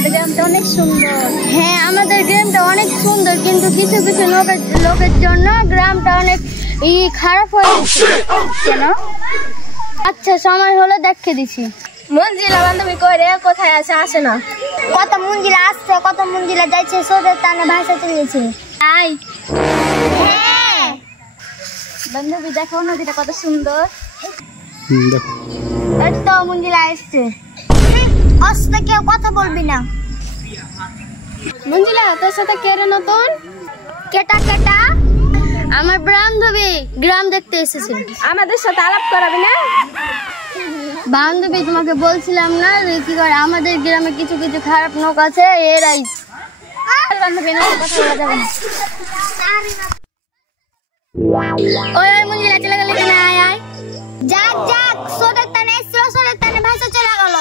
আমাদের গ্রামটা অনেক সুন্দর। হ্যাঁ, আমাদের গ্রামটা অনেক সুন্দর, কিন্তু কিছু কিছু লোকের জন্য গ্রামটা অনেক খারাপ হয়ে গেছে। কেন? আচ্ছা, সময় হলো দেখে দিছি। মঞ্জিলা বান্ধবী কই রে? কোথায় আছে? আসে না। কত মঞ্জিলা আসছে, কত মঞ্জিলা যাইছে, সোদের টানে ভাষা চলেছে। আই হ্যাঁ বান্ধবী, দেখো নদীটা কত সুন্দর। দেখো এই তো মঞ্জিলা আসছে। আসতে কেউ কথা বলবি না। মঞ্জিলা, তোর সাথে কে রে নতুন? কেটা কেটা? আমার বান্ধবী গ্রাম দেখতে এসেছে। আমাদের সাথে আলাপ করাবি না? বান্ধবী, তোমাকে বলছিলাম না যে কি করে আমাদের গ্রামে কিছু কিছু খারাপ লোক আছে, এরাই। বান্ধবী না, কথা বলা যাবে না। ওই মঞ্জিলা চলে গেল কিনা? আয় আয়, যাক যাক, সোদের টানে ভাষা চলে গেল।